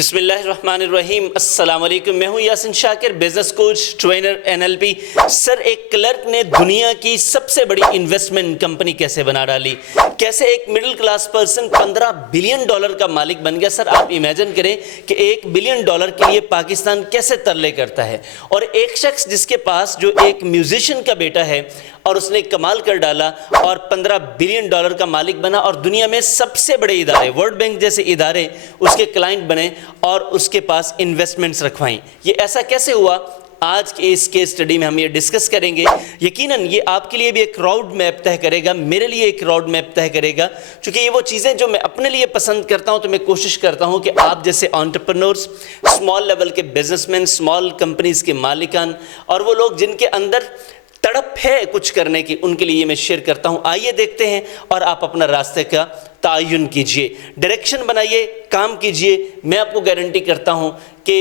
بسم اللہ الرحمن الرحیم۔ السلام علیکم، میں ہوں یاسین شاکر، بزنس کوچ، ٹرینر، NLP۔ سر، ایک کلرک نے دنیا کی سب سے بڑی انویسٹمنٹ کمپنی کیسے بنا ڈالی؟ کیسے ایک مڈل کلاس پرسن $15 بلین کا مالک بن گیا؟ سر آپ امیجن کریں کہ $1 بلین کے لیے پاکستان کیسے ترلے کرتا ہے، اور ایک شخص جس کے پاس جو ایک میوزیشین کا بیٹا ہے اور اس نے کمال کر ڈالا اور $15 بلین کا مالک بنا، اور دنیا میں سب سے بڑے ادارے، ورلڈ بینک جیسے ادارے اس کے کلائنٹ بنے اور اس کے پاس انویسٹمنٹس رکھوائیں۔ یہ ایسا کیسے ہوا؟ آج کے اس کیس اسٹڈی میں ہم یہ ڈسکس کریں گے۔ یقیناً یہ آپ کے لیے بھی ایک روڈ میپ طے کرے گا، میرے لیے ایک روڈ میپ طے کرے گا، چونکہ یہ وہ چیزیں جو میں اپنے لیے پسند کرتا ہوں، تو میں کوشش کرتا ہوں کہ آپ جیسے انٹرپرنورز، اسمال لیول کے بزنس مین، اسمال کمپنیز کے مالکان، اور وہ لوگ جن کے اندر تڑپ ہے کچھ کرنے کی، ان کے لیے میں شیئر کرتا ہوں۔ آئیے دیکھتے ہیں، اور آپ اپنا راستے کا تعین کیجئے، ڈائریکشن بنائیے، کام کیجئے۔ میں آپ کو گارنٹی کرتا ہوں کہ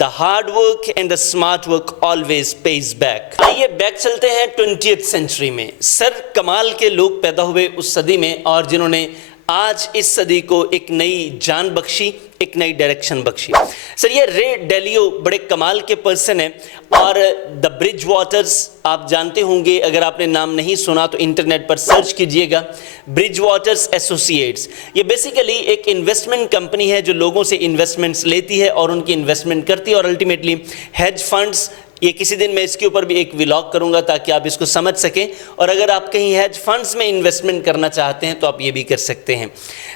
the hard work and the smart work always pays back۔ آئیے بیک چلتے ہیں 20th سینچری میں۔ سر، کمال کے لوگ پیدا ہوئے اس صدی میں، اور جنہوں نے آج اس صدی کو ایک نئی جان بخشی، ایک نئی ڈائریکشن بخشی۔ سر، یہ رے ڈیلیو بڑے کمال کے پرسن ہیں، اور دا برج واٹرز آپ جانتے ہوں گے، اگر آپ نے نام نہیں سنا تو انٹرنیٹ پر سرچ کیجئے گا، برج واٹرز ایسوسیٹس۔ یہ بیسیکلی ایک انویسٹمنٹ کمپنی ہے جو لوگوں سے انویسٹمنٹس لیتی ہے اور ان کی انویسٹمنٹ کرتی ہے، اور الٹیمیٹلی ہیج فنڈز۔ یہ کسی دن میں اس کے اوپر بھی ایک ولاگ کروں گا تاکہ آپ اس کو سمجھ سکیں، اور اگر آپ کہیں ہیج فنڈز میں انویسٹمنٹ کرنا چاہتے ہیں تو آپ یہ بھی کر سکتے ہیں۔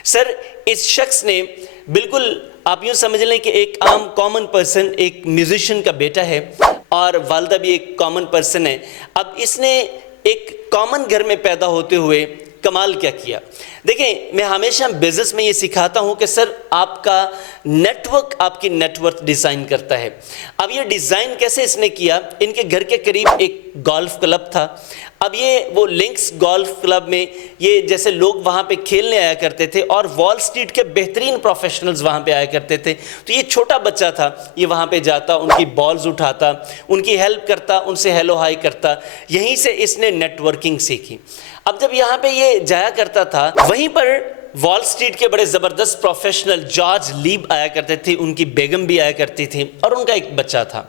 سر، اس شخص نے بالکل آپ یوں سمجھ لیں کہ ایک عام کامن پرسن، ایک میوزیشین کا بیٹا ہے، اور والدہ بھی ایک کامن پرسن ہے۔ اب اس نے ایک کامن گھر میں پیدا ہوتے ہوئے کمال کیا کیا؟ دیکھیں، میں ہمیشہ بزنس میں یہ سکھاتا ہوں کہ سر، آپ کا نیٹ ورک آپ کی نیٹ ورتھ ڈیزائن کرتا ہے۔ اب یہ ڈیزائن کیسے اس نے کیا؟ ان کے گھر کے قریب ایک گولف کلب تھا۔ اب یہ وہ لنکس گولف کلب میں یہ جیسے لوگ وہاں پہ کھیلنے آیا کرتے تھے، اور وال اسٹریٹ کے بہترین پروفیشنلز وہاں پہ آیا کرتے تھے، تو یہ چھوٹا بچہ تھا، یہ وہاں پہ جاتا، ان کی بالز اٹھاتا، ان کی ہیلپ کرتا، ان سے ہیلو ہائی کرتا۔ یہیں سے اس نے نیٹ ورکنگ سیکھی۔ اب جب یہاں پہ یہ جایا کرتا تھا، وہیں پر وال اسٹریٹ کے بڑے زبردست پروفیشنل جارج لیب آیا کرتے تھے، ان کی بیگم بھی آیا کرتی تھی، اور ان کا ایک بچہ تھا۔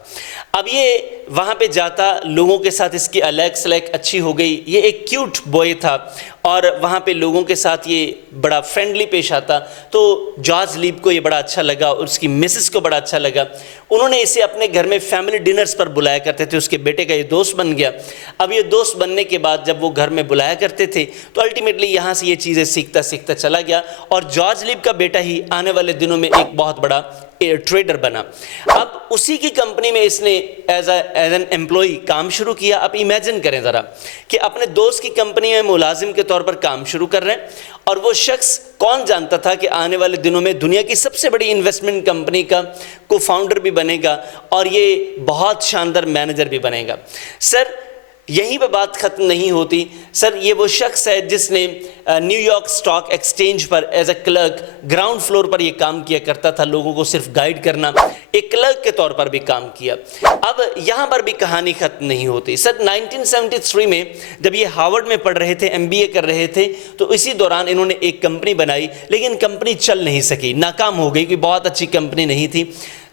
اب یہ وہاں پہ جاتا، لوگوں کے ساتھ اس کی الیک سلیک اچھی ہو گئی، یہ ایک کیوٹ بوائے تھا، اور وہاں پہ لوگوں کے ساتھ یہ بڑا فرینڈلی پیش آتا، تو جارج لیب کو یہ بڑا اچھا لگا، اور اس کی مسز کو بڑا اچھا لگا۔ انہوں نے اسے اپنے گھر میں فیملی ڈنرز پر بلایا کرتے تھے، اس کے بیٹے کا یہ دوست بن گیا۔ اب یہ دوست بننے کے بعد جب وہ گھر میں بلایا کرتے تھے، تو الٹیمیٹلی یہاں سے یہ چیزیں سیکھتا سیکھتا چلا گیا، اور جارج لیب کا بیٹا ہی آنے والے دنوں میں ایک بہت بڑا ٹریڈر بنا۔ اب اسی کی کمپنی میں اس نے ایز این ایمپلائی کام شروع کیا۔ اب امیجن کریں ذرا کہ اپنے دوست کی کمپنی میں ملازم کے طور پر کام شروع کر رہے ہیں، اور وہ شخص کون جانتا تھا کہ آنے والے دنوں میں دنیا کی سب سے بڑی انویسٹمنٹ کمپنی کا کو فاؤنڈر بھی بنے گا، اور یہ بہت شاندار مینیجر بھی بنے گا۔ سر، یہیں پہ بات ختم نہیں ہوتی۔ سر، یہ وہ شخص ہے جس نے نیو یارک اسٹاک ایکسچینج پر as a clerk ground floor پر یہ کام کیا کرتا تھا، لوگوں کو صرف گائیڈ کرنا، ایک کلرک کے طور پر بھی کام کیا۔ اب یہاں پر بھی کہانی ختم نہیں ہوتی۔ سر، 1973 میں جب یہ ہارورڈ میں پڑھ رہے تھے، MBA کر رہے تھے، تو اسی دوران انہوں نے ایک کمپنی بنائی، لیکن کمپنی چل نہیں سکی، ناکام ہو گئی، کوئی بہت اچھی کمپنی نہیں تھی۔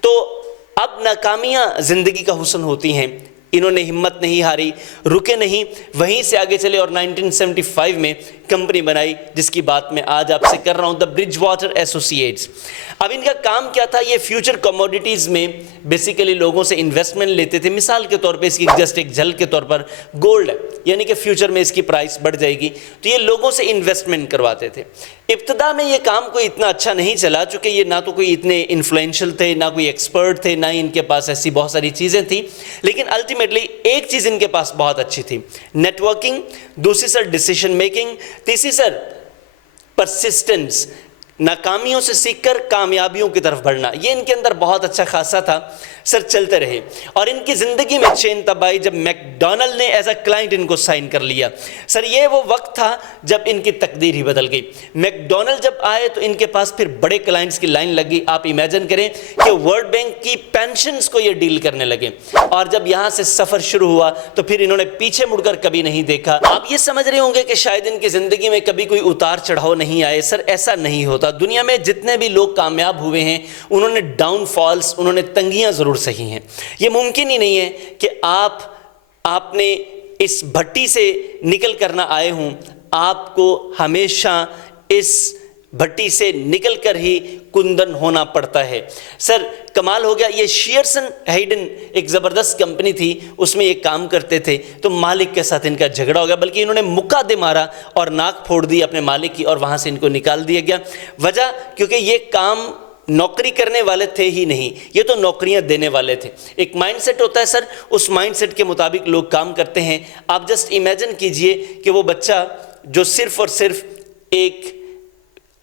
تو اب ناکامیاں زندگی کا حسن ہوتی ہیں، انہوں نے ہمت نہیں ہاری، رکے نہیں، وہیں سے آگے چلے، اور 1975 میں کمپنی بنائی جس کی بات میں آج آپ سے کر رہا ہوں، دا برج واٹر ایسوسیٹس۔ اب ان کا کام کیا تھا؟ یہ فیوچر کموڈیٹیز میں بیسیکلی لوگوں سے انویسٹمنٹ لیتے تھے۔ مثال کے طور پہ اس کی جسٹ ایک جھلک کے طور پر گولڈ ہے، یعنی کہ فیوچر میں اس کی پرائس بڑھ جائے گی، تو یہ لوگوں سے انویسٹمنٹ کرواتے تھے۔ ابتدا میں یہ کام کوئی اتنا اچھا نہیں چلا، چونکہ یہ نہ تو کوئی اتنے انفلوئنشل تھے، نہ کوئی ایکسپرٹ تھے، نہ ہی ان کے پاس ایسی بہت ساری چیزیں تھیں، لیکن الٹیمیٹلی ایک چیز ان کے پاس بہت اچھی تھی، نیٹ ورکنگ، دوسری سر ڈیسیشن میکنگ، تیسری سر پرسسٹنس، ناکامیوں سے سیکھ کر کامیابیوں کی طرف بڑھنا، یہ ان کے اندر بہت اچھا خاصا تھا۔ سر، چلتے رہے، اور ان کی زندگی میں چین تب آئی جب میک ڈونلڈ نے ایز اے کلائنٹ ان کو سائن کر لیا۔ سر، یہ وہ وقت تھا جب ان کی تقدیر ہی بدل گئی۔ میک ڈونلڈ جب آئے تو ان کے پاس پھر بڑے کلائنٹس کی لائن لگی۔ آپ امیجن کریں کہ ورلڈ بینک کی پینشنز کو یہ ڈیل کرنے لگے، اور جب یہاں سے سفر شروع ہوا تو پھر انہوں نے پیچھے مڑ کر کبھی نہیں دیکھا۔ آپ یہ سمجھ رہے ہوں گے کہ شاید ان کی زندگی میں کبھی کوئی اتار چڑھاؤ نہیں آئے۔ سر، ایسا نہیں ہوتا۔ ہوتا. دنیا میں جتنے بھی لوگ کامیاب ہوئے ہیں انہوں نے ڈاؤن فالز، انہوں نے تنگیاں ضرور سہی ہیں. یہ ممکن ہی نہیں ہے کہ آپ نے اس بھٹی سے نکل کر نہ آئے ہوں. آپ کو ہمیشہ اس بھٹی سے نکل کر ہی کندن ہونا پڑتا ہے. سر کمال ہو گیا. یہ شیئرسن ہیڈن ایک زبردست کمپنی تھی، اس میں یہ کام کرتے تھے، تو مالک کے ساتھ ان کا جھگڑا ہو گیا، بلکہ انہوں نے مکہ دے مارا اور ناک پھوڑ دی اپنے مالک کی، اور وہاں سے ان کو نکال دیا گیا. وجہ کیونکہ یہ کام نوکری کرنے والے تھے ہی نہیں، یہ تو نوکریاں دینے والے تھے. ایک مائنڈ سیٹ ہوتا ہے سر، اس مائنڈ سیٹ کے مطابق لوگ کام کرتے ہیں. آپ جسٹ امیجن کیجئے کہ وہ بچہ جو صرف اور صرف ایک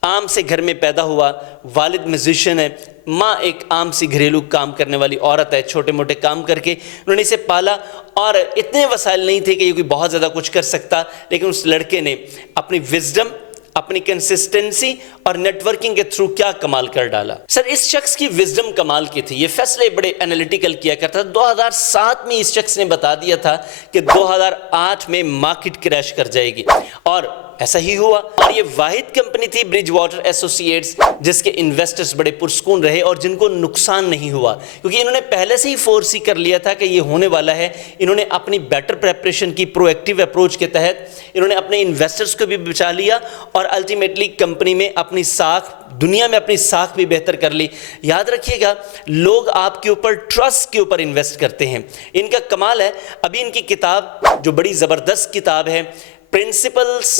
عام سے گھر میں پیدا ہوا، والد میوزیشین ہے، ماں ایک عام سی گھریلو کام کرنے والی عورت ہے، چھوٹے موٹے کام کر کے انہوں نے اسے پالا، اور اتنے وسائل نہیں تھے کہ یہ کوئی بہت زیادہ کچھ کر سکتا، لیکن اس لڑکے نے اپنی وزڈم، اپنی کنسسٹنسی اور نیٹ ورکنگ کے تھرو کیا کمال کر ڈالا. سر اس شخص کی وزڈم کمال کی تھی، یہ فیصلے بڑے انالیٹیکل کیا کرتا تھا. 2007 میں اس شخص نے بتا دیا تھا کہ 2008 میں مارکیٹ کریش کر جائے گی، اور ایسا ہی ہوا. اور یہ واحد کمپنی تھی برج واٹر ایسوسیٹس جس کے انویسٹرز بڑے پرسکون رہے اور جن کو نقصان نہیں ہوا، کیونکہ انہوں نے پہلے سے ہی فورسی کر لیا تھا کہ یہ ہونے والا ہے. انہوں نے اپنی بیٹر پریپریشن کی، پرو ایکٹیو اپروچ کے تحت انہوں نے اپنے انویسٹرز کو بھی بچا لیا، اور الٹیمیٹلی کمپنی میں اپنی ساکھ، دنیا میں اپنی ساکھ بھی بہتر کر لی. یاد رکھیے گا، لوگ آپ کے اوپر ٹرسٹ کے اوپر انویسٹ کرتے ہیں. ان کا کمال ہے، ابھی ان کی کتاب جو بڑی زبردست کتاب ہے، principles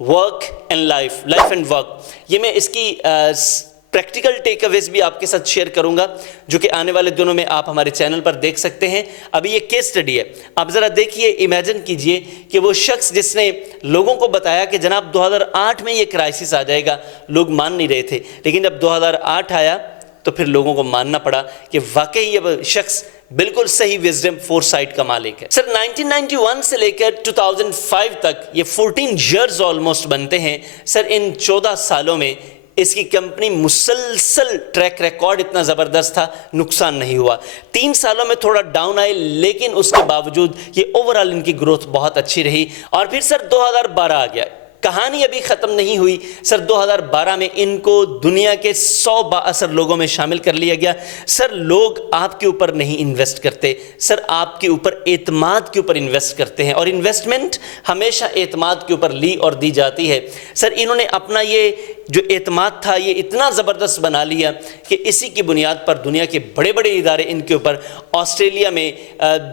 work and life and work, یہ میں اس کی پریکٹیکل ٹیک اویز بھی آپ کے ساتھ شیئر کروں گا، جو کہ آنے والے دنوں میں آپ ہمارے چینل پر دیکھ سکتے ہیں. ابھی یہ کیس سٹڈی ہے، آپ ذرا دیکھیے، امیجن کیجئے کہ وہ شخص جس نے لوگوں کو بتایا کہ جناب 2008 میں یہ کرائسس آ جائے گا، لوگ مان نہیں رہے تھے، لیکن جب 2008 آیا تو پھر لوگوں کو ماننا پڑا کہ واقعی یہ شخص بالکل صحیح وزڈم فور سائٹ کا مالک ہے. سر 1991 سے لے کر 2005 تک یہ 14 ایئرز آلموسٹ بنتے ہیں. سر ان 14 سالوں میں اس کی کمپنی مسلسل ٹریک ریکارڈ اتنا زبردست تھا، نقصان نہیں ہوا. 3 سالوں میں تھوڑا ڈاؤن آئے، لیکن اس کے باوجود یہ اوورال ان کی گروتھ بہت اچھی رہی. اور پھر سر 2012 آ گیا. کہانی ابھی ختم نہیں ہوئی. سر 2012 میں ان کو دنیا کے 100 با اثر لوگوں میں شامل کر لیا گیا. سر لوگ آپ کے اوپر نہیں انویسٹ کرتے، سر آپ کے اوپر اعتماد کے اوپر انویسٹ کرتے ہیں، اور انویسٹمنٹ ہمیشہ اعتماد کے اوپر لی اور دی جاتی ہے. سر انہوں نے اپنا یہ جو اعتماد تھا یہ اتنا زبردست بنا لیا کہ اسی کی بنیاد پر دنیا کے بڑے بڑے ادارے ان کے اوپر، آسٹریلیا میں،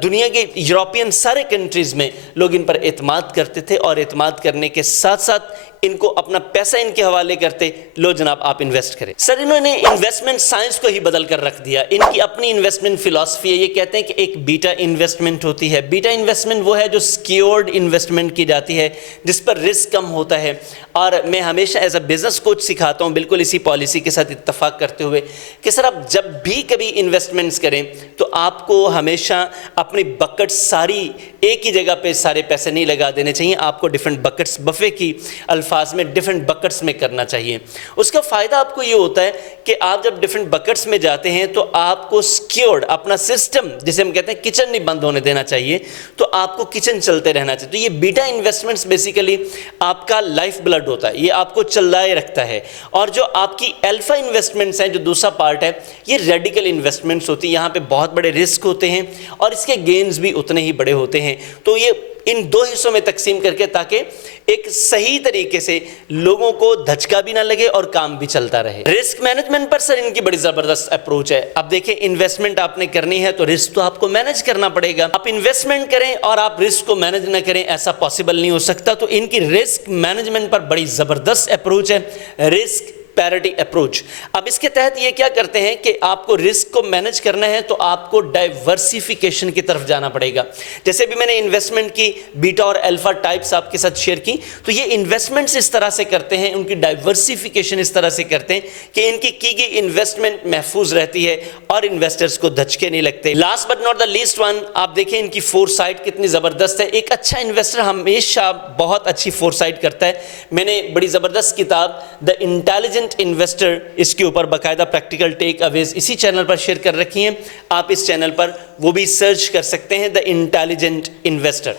دنیا کے یورپین سارے کنٹریز میں لوگ ان پر اعتماد کرتے تھے، اور اعتماد کرنے کے ساتھ ساتھ ان کو اپنا پیسہ ان کے حوالے کرتے، لو جناب آپ انویسٹ کریں. سر انہوں نے انویسٹمنٹ سائنس کو ہی بدل کر رکھ دیا. ان کی اپنی انویسٹمنٹ فلسفی ہے. یہ کہتے ہیں کہ ایک بیٹا انویسٹمنٹ ہوتی ہے. بیٹا انویسٹمنٹ وہ ہے جو سیکیورڈ انویسٹمنٹ کی جاتی ہے، جس پر رسک کم ہوتا ہے. اور میں ہمیشہ ایز اے بزنس کوچ سکھاتا ہوں، بالکل اسی پالیسی کے ساتھ اتفاق کرتے ہوئے، کہ سر آپ جب بھی کبھی انویسٹمنٹس کریں تو آپ کو ہمیشہ اپنی بکٹ ساری ایک ہی جگہ پہ سارے پیسے نہیں لگا دینے چاہیے. آپ کو ڈیفرنٹ بکٹس، بفے کی الفاظ میں ڈیفرنٹ بکٹس میں کرنا چاہیے. اس کا فائدہ آپ کو یہ ہوتا ہے کہ آپ جب ڈیفرنٹ بکٹس میں جاتے ہیں تو آپ کو سیکیورڈ اپنا سسٹم، جسے ہم کہتے ہیں کچن نہیں بند ہونے دینا چاہیے، تو آپ کو کچن چلتے رہنا چاہیے. تو یہ بیٹا انویسٹمنٹس بیسیکلی آپ کا لائف بلڈ ہوتا ہے، یہ آپ کو چلائے رکھتا ہے. اور جو آپ کی الفا انویسٹمنٹس ہیں، جو دوسرا پارٹ ہے، یہ ریڈیکل انویسٹمنٹس ہوتی ہیں. یہاں پہ بہت بڑے رسک ہوتے ہیں اور اس کے گینز بھی اتنے ہی بڑے ہوتے ہیں. تو یہ ان 2 حصوں میں تقسیم کر کے، تاکہ ایک صحیح طریقے سے لوگوں کو دھچکا بھی نہ لگے اور کام بھی چلتا رہے. رسک مینجمنٹ پر سر ان کی بڑی زبردست اپروچ ہے. اب دیکھیں، انویسٹمنٹ آپ نے کرنی ہے تو رسک تو آپ کو مینج کرنا پڑے گا. آپ انویسٹمنٹ کریں اور آپ رسک کو مینج نہ کریں، ایسا پاسبل نہیں ہو سکتا. تو ان کی رسک مینجمنٹ پر بڑی زبردست اپروچ ہے، رسک پیرٹی اپروچ. اب اس کے تحت یہ کیا کرتے ہیں کہ آپ کو رسک کو مینج کرنا ہے تو آپ کو ڈائیورسیفیکیشن کی طرف جانا پڑے گا. جیسے بھی میں نے انویسٹمنٹ کی بیٹا اور الفا ٹائپس آپ کے ساتھ شیئر کی، تو یہ انویسٹمنٹس اس طرح سے کرتے ہیں، ان کی ڈائیورسیفیکیشن اس طرح سے کرتے ہیں کہ ان کی گئی انویسٹمنٹ محفوظ رہتی ہے اور انویسٹرز کو دھچکے نہیں لگتے. Last but not the least one, آپ دیکھیں ان کی فور سائٹ کتنی زبردست ہے. ایک اچھا انویسٹر ہمیشہ بہت اچھی فور سائٹ کرتا ہے. میں نے بڑی زبردست کتاب دا انٹیلیجنٹ انویسٹر، اس کے اوپر باقاعدہ پریکٹیکل ٹیک اویز اسی چینل پر شیئر کر رکھی ہیں. آپ اس چینل پر وہ بھی سرچ کر سکتے ہیں، دا انٹیلیجنٹ انویسٹر.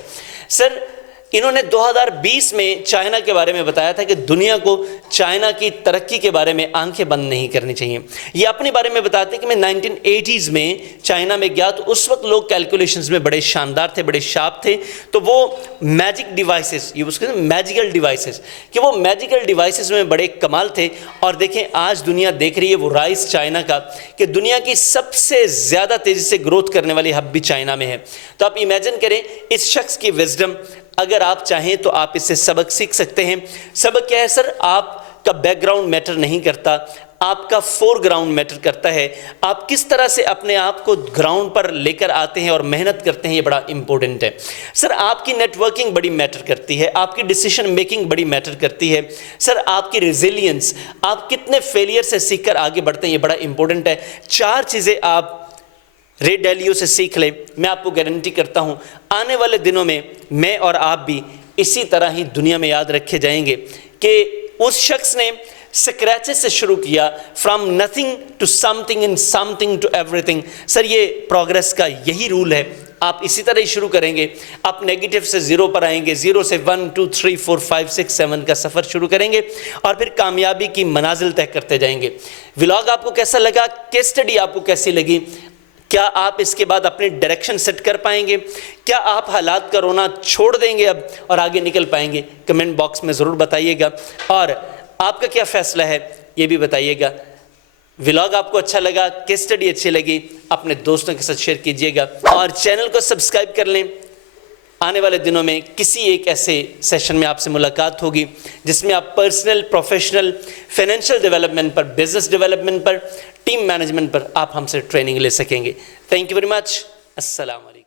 سر انہوں نے 2020 میں چائنا کے بارے میں بتایا تھا کہ دنیا کو چائنا کی ترقی کے بارے میں آنکھیں بند نہیں کرنی چاہیے. یہ اپنے بارے میں بتاتے ہیں کہ میں 1980s میں چائنا میں گیا تو اس وقت لوگ کیلکولیشنز میں بڑے شاندار تھے, بڑے شارپ تھے. تو وہ میجک ڈیوائسز, یہ اس کے میجیکل ڈیوائسز, کہ وہ میجیکل ڈیوائسز میں بڑے کمال تھے. اور دیکھیں آج دنیا دیکھ رہی ہے وہ رائز چائنا کا, کہ دنیا کی سب سے زیادہ تیزی سے گروتھ کرنے والی ہب بھی چائنا میں ہے. تو آپ امیجن کریں اس شخص کی وزڈم, اگر آپ چاہیں تو آپ اس سے سبق سیکھ سکتے ہیں. سبق کیا ہے سر؟ آپ کا بیک گراؤنڈ میٹر نہیں کرتا, آپ کا فور گراؤنڈ میٹر کرتا ہے. آپ کس طرح سے اپنے آپ کو گراؤنڈ پر لے کر آتے ہیں اور محنت کرتے ہیں, یہ بڑا امپورٹنٹ ہے. سر آپ کی نیٹ ورکنگ بڑی میٹر کرتی ہے, آپ کی ڈیسیشن میکنگ بڑی میٹر کرتی ہے. سر آپ کی ریزیلینس, آپ کتنے فیلئر سے سیکھ کر آگے بڑھتے ہیں, یہ بڑا امپورٹنٹ ہے. 4 چیزیں آپ رے ڈیلیو سے سیکھ لیں, میں آپ کو گارنٹی کرتا ہوں آنے والے دنوں میں میں اور آپ بھی اسی طرح ہی دنیا میں یاد رکھے جائیں گے کہ اس شخص نے سکریچز سے شروع کیا, from nothing to something and something to everything. Sir یہ پروگرس کا یہی رول ہے. آپ اسی طرح ہی شروع کریں گے, آپ نیگیٹو سے 0 پر آئیں گے, 0 سے 1 2 3 4 5 6 7 کا سفر شروع کریں گے اور پھر کامیابی کی منازل طے کرتے جائیں گے. ولاگ آپ کو کیسا لگا؟ کیس اسٹڈی آپ کو کیسی لگی؟ کیا آپ اس کے بعد اپنی ڈائریکشن سیٹ کر پائیں گے؟ کیا آپ حالات کا رونا چھوڑ دیں گے اب اور آگے نکل پائیں گے؟ کمنٹ باکس میں ضرور بتائیے گا. اور آپ کا کیا فیصلہ ہے یہ بھی بتائیے گا. ولاگ آپ کو اچھا لگا, کیس اسٹڈی اچھی لگی, اپنے دوستوں کے ساتھ شیئر کیجیے گا اور چینل کو سبسکرائب کر لیں. آنے والے دنوں میں کسی ایک ایسے سیشن میں آپ سے ملاقات ہوگی جس میں آپ پرسنل, پروفیشنل, فائنینشیل ڈیولپمنٹ پر, بزنس ڈیولپمنٹ پر, ٹیم مینجمنٹ پر آپ ہم سے ٹریننگ لے سکیں گے. Thank you very much. السلام علیکم.